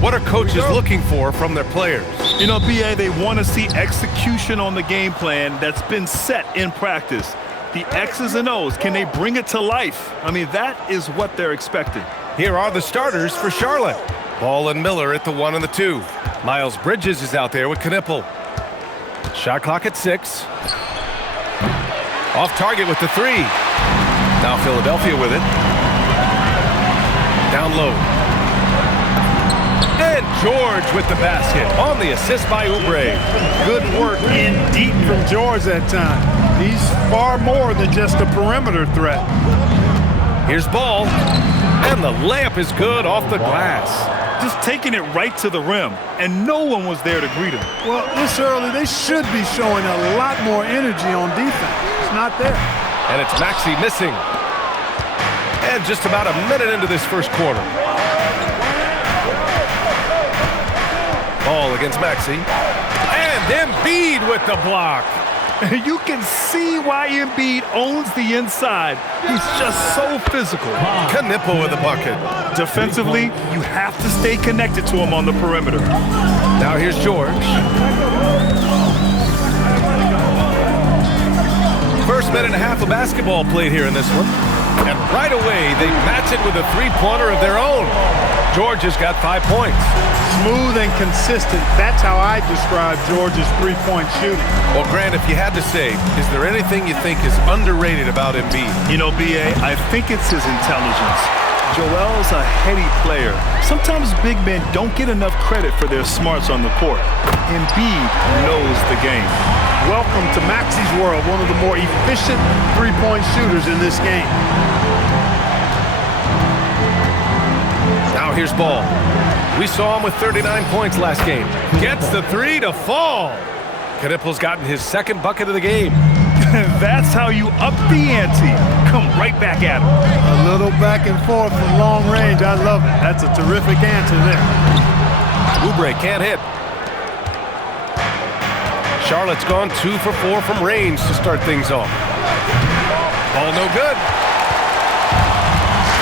What are coaches looking for from their players? You know, BA, they want to see execution on the game plan that's been set in practice. The X's and O's, can they bring it to life? I mean, that is what they're expecting. Here are the starters for Charlotte. Ball and Miller at the 1 and the 2. Miles Bridges is out there with Knipple. Shot clock at 6. Off target with the 3. Now Philadelphia with it. Down low. And George with the basket on the assist by Oubre. Good work in deep from George that time. He's far more than just a perimeter threat. Here's Ball. And the layup is good off the glass. Just taking it right to the rim, and no one was there to greet him. Well, this early, they should be showing a lot more energy on defense. It's not there. And it's Maxey missing. And just about a minute into this first quarter. Ball against Maxey. And Embiid with the block. You can see why Embiid owns the inside. He's just so physical. Knipple with the bucket. Defensively, you have to stay connected to him on the perimeter. Now here's George. First minute and a half of basketball played here in this one. And right away, they match it with a three-pointer of their own. George has got 5 points. Smooth and consistent. That's how I describe George's three-point shooting. Well, Grant, if you had to say, is there anything you think is underrated about Embiid? You know, B.A., I think it's his intelligence. Joel's a heady player. Sometimes big men don't get enough credit for their smarts on the court. Embiid knows the game. Welcome to Maxey's world, one of the more efficient three-point shooters in this game. Now here's Ball. We saw him with 39 points last game. Gets the 3 to fall. Knipple's gotten his second bucket of the game. That's how you up the ante. Come right back at him. A little back and forth from long range. I love it. That's a terrific answer there. Oubre can't hit. Charlotte's gone 2 for 4 from range to start things off. Ball no good.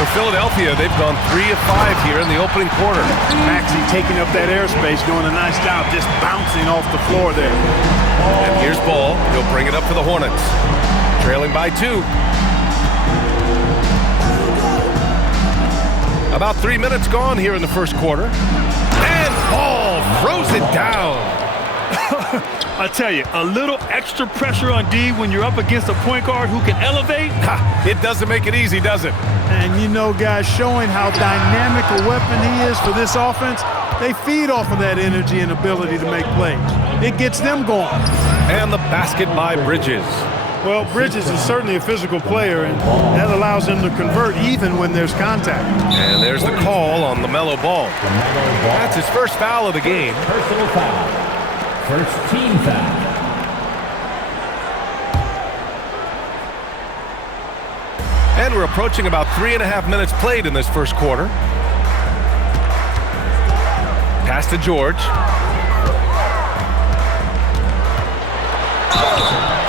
For Philadelphia, they've gone 3 of 5 here in the opening quarter. Maxey taking up that airspace, doing a nice job just bouncing off the floor there. And here's Ball. He'll bring it up for the Hornets. Trailing by 2. About 3 minutes gone here in the first quarter. And Ball throws it down. I tell you, a little extra pressure on D when you're up against a point guard who can elevate. It doesn't make it easy, does it? And you know, guys, showing how dynamic a weapon he is for this offense, they feed off of that energy and ability to make plays. It gets them going. And the basket by Bridges. Well, Bridges is certainly a physical player, and that allows him to convert even when there's contact. And there's the call on LaMelo Ball. That's his first foul of the game. Personal foul. First team foul. And we're approaching about 3.5 minutes played in this first quarter. Pass to George.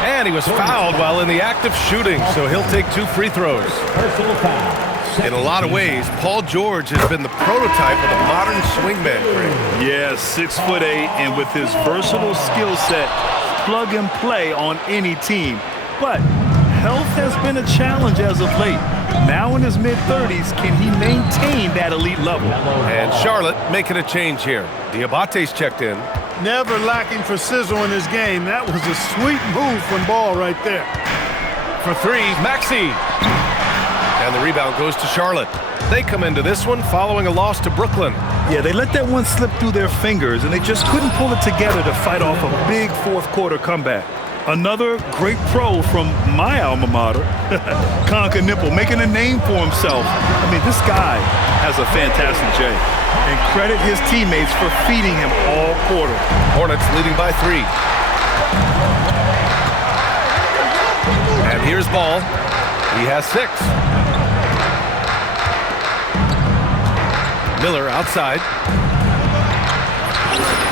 And he was fouled while in the act of shooting, so he'll take 2 free throws. Personal foul. In a lot of ways, Paul George has been the prototype of the modern swingman. Yeah, 6'8", and with his versatile skill set, plug and play on any team. But health has been a challenge as of late. Now in his mid-30s, can he maintain that elite level? And Charlotte making a change here. Diabate's checked in. Never lacking for sizzle in his game. That was a sweet move from Ball right there. For 3, Maxey. And the rebound goes to Charlotte. They come into this one following a loss to Brooklyn. Yeah, they let that one slip through their fingers, and they just couldn't pull it together to fight off a big fourth-quarter comeback. Another great pro from my alma mater, Knipple, making a name for himself. I mean, this guy has a fantastic J. And credit his teammates for feeding him all quarter. Hornets leading by 3. And here's Ball. He has 6. Miller outside.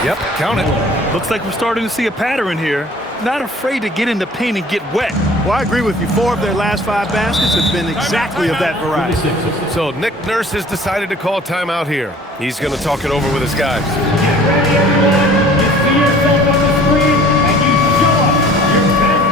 Yep, count it. Looks like we're starting to see a pattern here. Not afraid to get in the paint and get wet. Well, I agree with you. 4 of their last 5 baskets have been exactly of that variety. So Nick Nurse has decided to call timeout here. He's going to talk it over with his guys. Get ready, everyone. You see yourself on the screen, and you show us your best.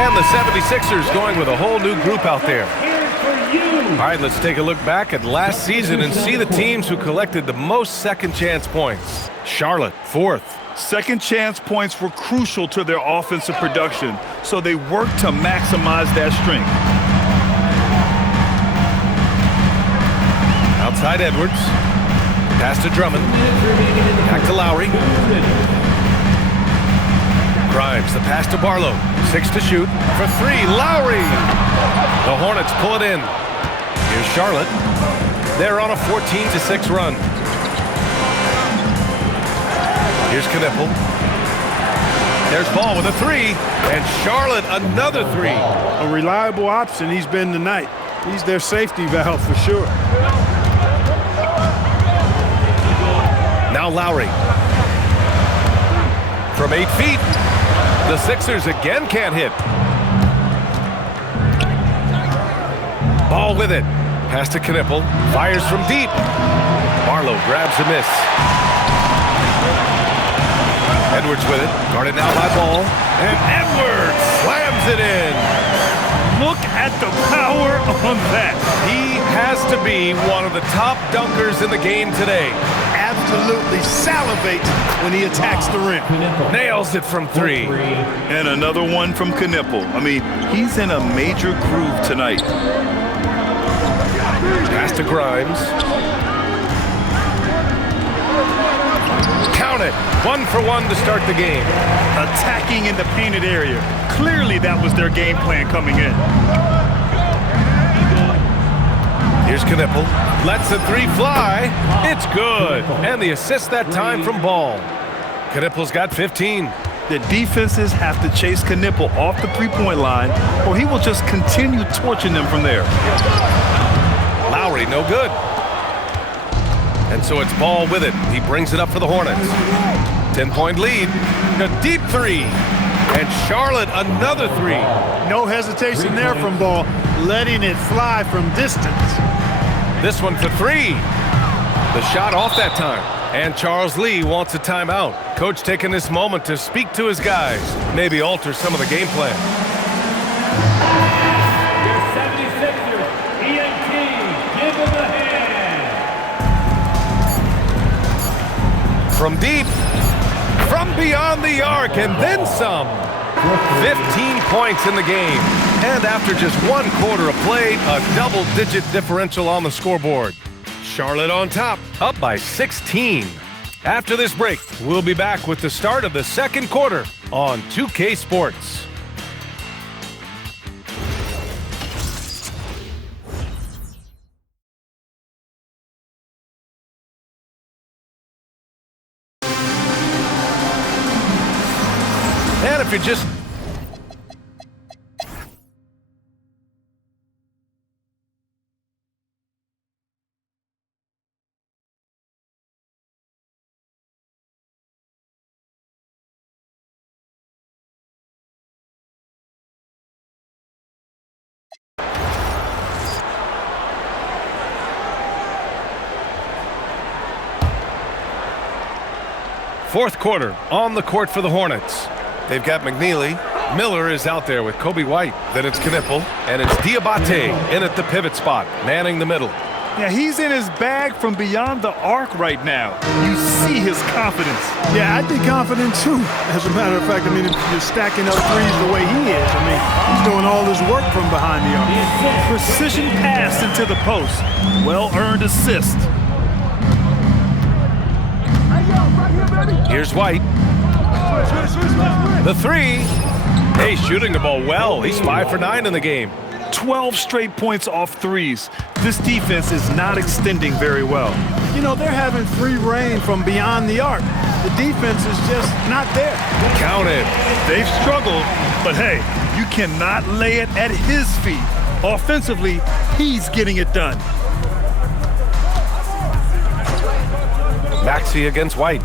And the 76ers going with a whole new group out there. Here's for you. All right, let's take a look back at last season and see the teams who collected the most second chance points. Charlotte, 4th. Second chance points were crucial to their offensive production, so they worked to maximize that strength. Outside Edwards. Pass to Drummond. Back to Lowry. Grimes, the pass to Barlow. 6 to shoot. For 3, Lowry. The Hornets pull it in. Here's Charlotte. They're on a 14-6 run. Here's Knipple. There's Ball with a 3. And Charlotte another 3. A reliable option he's been tonight. He's their safety valve for sure. Now Lowry. From 8 feet. The Sixers again can't hit. Ball with it. Pass to Knipple. Fires from deep. Barlow grabs a miss. Edwards with it. Guarded now by Ball. And Edwards slams it in. Look at the power on that. He has to be one of the top dunkers in the game today. Absolutely salivates when he attacks the rim. Nails it from 3. And another one from Knipple. I mean, he's in a major groove tonight. Pass to Grimes. Count it. 1 for 1 to start the game. Attacking in the painted area. Clearly that was their game plan coming in. Here's Knipple. Lets the 3 fly. It's good. And the assist that time from Ball. Knipple's got 15. The defenses have to chase Knipple off the three-point line, or he will just continue torching them from there. Lowry, no good. And so it's Ball with it. He brings it up for the Hornets. 10-point lead. A deep 3. And Charlotte another 3. No hesitation there from Ball, letting it fly from distance. This one for 3. The shot off that time. And Charles Lee wants a timeout. Coach taking this moment to speak to his guys, maybe alter some of the game plan. Your 76ers, ENT, give him a hand. From deep, from beyond the arc, and then some. 15 points in the game. And after just 1 quarter of play, a double-digit differential on the scoreboard. Charlotte on top, up by 16. After this break, we'll be back with the start of the second quarter on 2K Sports. And if you're just... Fourth quarter on the court for the Hornets. They've got McNeely. Miller is out there with Kobe White. Then it's Knipple. And it's Diabate in at the pivot spot, manning the middle. Yeah, he's in his bag from beyond the arc right now. You see his confidence. Yeah, I'd be confident too. As a matter of fact, I mean, if you're stacking up threes the way he is, I mean, he's doing all this work from behind the arc. Precision pass into the post. Well-earned assist. Here's White. The 3. Hey, shooting the ball well. He's 5 for 9 in the game. 12 straight points off threes. This defense is not extending very well. You know, they're having free reign from beyond the arc. The defense is just not there. Count it. They've struggled, but hey, you cannot lay it at his feet. Offensively, he's getting it done. Maxey against White.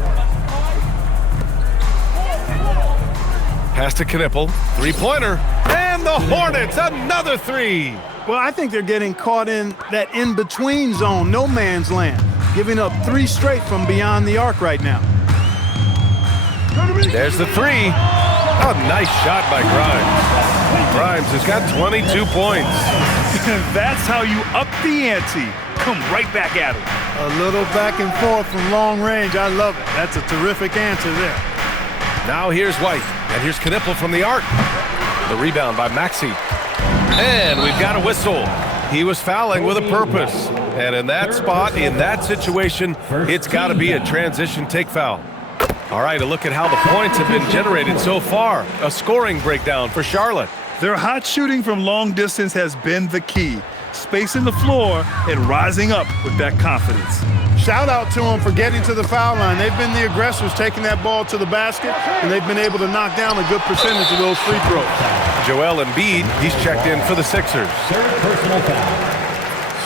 Pass to Knipple. Three-pointer. And the Hornets, another three. Well, I think they're getting caught in that in-between zone, no man's land, giving up 3 straight from beyond the arc right now. There's the three. Oh, nice shot by Grimes. Grimes has got 22 points. That's how you up the ante. Come right back at him. A little back and forth from long range. I love it. That's a terrific answer there. Now here's White, and here's Knipple from the arc. The rebound by Maxey. And we've got a whistle. He was fouling with a purpose. And in that spot, in that situation, it's got to be a transition take foul. All right, a look at how the points have been generated so far. A scoring breakdown for Charlotte. Their hot shooting from long distance has been the key. Spacing the floor and rising up with that confidence. Shout out to them for getting to the foul line. They've been the aggressors taking that ball to the basket, and they've been able to knock down a good percentage of those free throws. Joel Embiid, he's checked in for the Sixers. Third personal foul.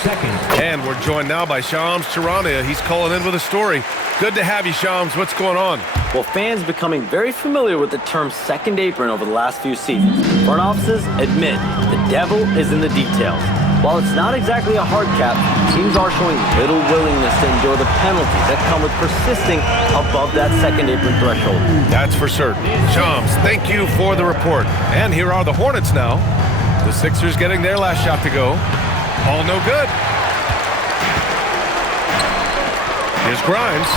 Second. And we're joined now by Shams Charania. He's calling in with a story. Good to have you, Shams. What's going on? Well, fans becoming very familiar with the term second apron over the last few seasons. Front offices admit the devil is in the details. While it's not exactly a hard cap, teams are showing little willingness to endure the penalties that come with persisting above that second apron threshold. That's for certain. Shams, thank you for the report. And here are the Hornets now. The Sixers getting their last shot to go. All no good. Here's Grimes.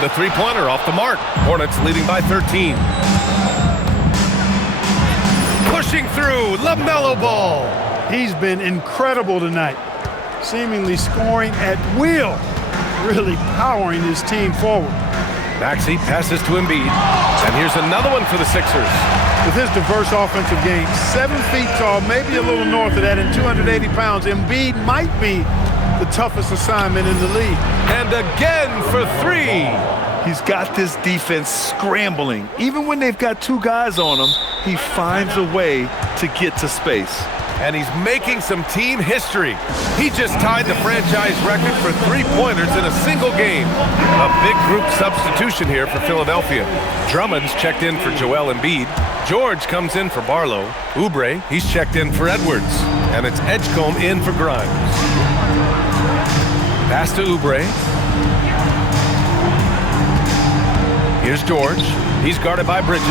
The three-pointer off the mark. Hornets leading by 13. Pushing through, LaMelo Ball. He's been incredible tonight, seemingly scoring at will, really powering his team forward. Maxey passes to Embiid. And here's another one for the Sixers. With his diverse offensive game, 7 feet tall, maybe a little north of that, and 280 pounds, Embiid might be the toughest assignment in the league. And again for three. He's got this defense scrambling. Even when they've got 2 guys on him, he finds a way to get to space. And he's making some team history. He just tied the franchise record for three-pointers in a single game. A big group substitution here for Philadelphia. Drummond's checked in for Joel Embiid. George comes in for Barlow. Oubre, he's checked in for Edwards. And it's Edgecombe in for Grimes. Pass to Oubre. Here's George. He's guarded by Bridges.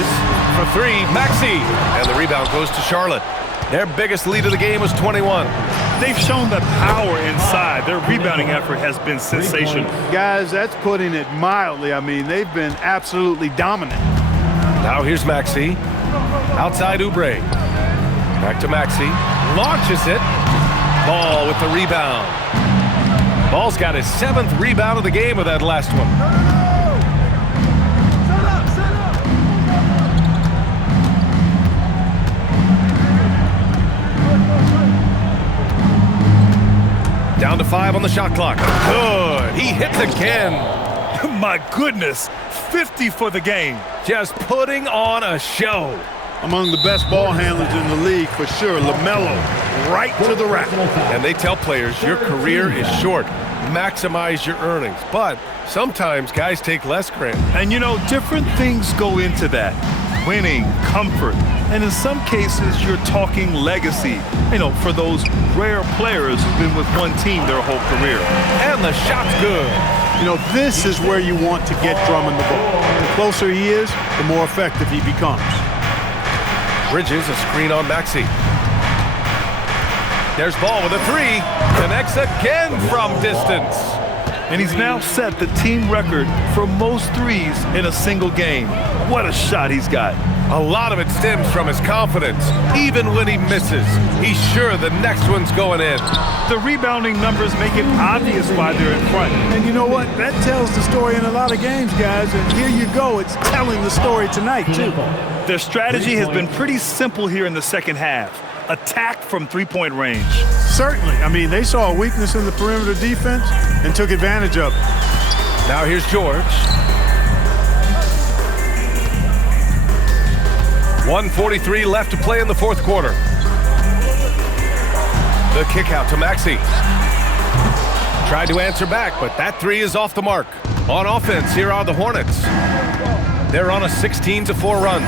For three, Maxey. And the rebound goes to Charlotte. Their biggest lead of the game was 21. They've shown the power inside. Their rebounding effort has been sensational. Guys, that's putting it mildly. I mean, they've been absolutely dominant. Now here's Maxey. Outside Oubre. Back to Maxey. Launches it. Ball with the rebound. Ball's got his 7th rebound of the game with that last one. Down to 5 on the shot clock. Good. He hits again. My goodness. 50 for the game. Just putting on a show. Among the best ball handlers in the league, for sure. LaMelo, right to the rack. And they tell players, your career is short. Maximize your earnings. But sometimes guys take less credit. And you know, different things go into that. Winning, comfort, and in some cases, you're talking legacy. You know, for those rare players who've been with one team their whole career. And the shot's good. You know, this is where you want to get Drummond the ball. The closer he is, the more effective he becomes. Bridges, a screen on Maxey. There's Ball with a three. Connects again from distance. And he's now set the team record for most threes in a single game. What a shot he's got. A lot of it stems from his confidence. Even when he misses, he's sure the next one's going in. The rebounding numbers make it obvious why they're in front. And you know what? That tells the story in a lot of games, guys. And here you go. It's telling the story tonight, too. Their strategy has been pretty simple here in the second half. Attack from three-point range. Certainly. I mean, they saw a weakness in the perimeter defense and took advantage of it. Now here's George. 1:43 left to play in the fourth quarter. The kick out to Maxey. Tried to answer back, but that three is off the mark. On offense, here are the Hornets. They're on a 16-4 run.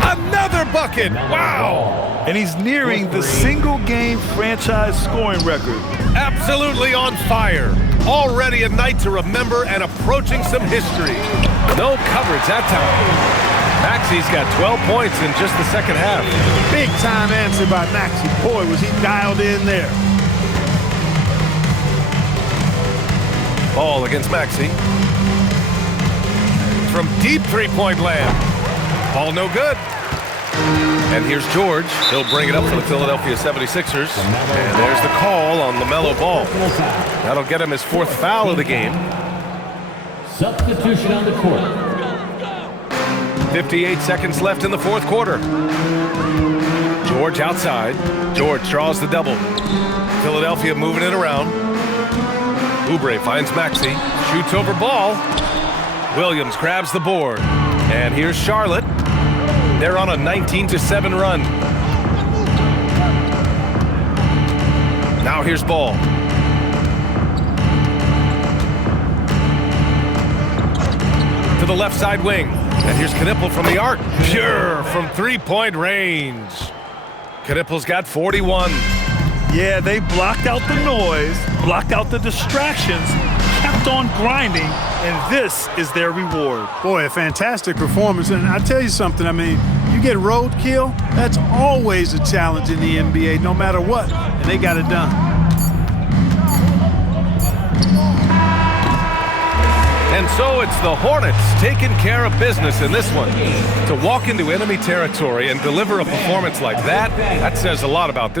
Another bucket! Wow! And he's nearing the single-game franchise scoring record. Absolutely on fire. Already a night to remember and approaching some history. No coverage that time. Maxey's got 12 points in just the second half. Big time answer by Maxey. Boy, was he dialed in there. Ball against Maxey. From deep three-point land. Ball no good. And here's George. He'll bring it up for the Philadelphia 76ers. And there's the call on LaMelo Ball. That'll get him his fourth foul of the game. Substitution on the court. 58 seconds left in the fourth quarter. George outside. George draws the double. Philadelphia moving it around. Oubre finds Maxey. Shoots over Ball. Williams grabs the board. And here's Charlotte. They're on a 19-7 run. Now here's Ball. To the left side wing. And here's Knipple from the arc. Pure from three-point range. Knipple's got 41. Yeah, they blocked out the noise, blocked out the distractions, kept on grinding, and this is their reward. Boy, a fantastic performance. And I tell you something, I mean, you get roadkill, that's always a challenge in the NBA, no matter what. And they got it done. And so it's the Hornets taking care of business in this one. To walk into enemy territory and deliver a performance like that, that says a lot about this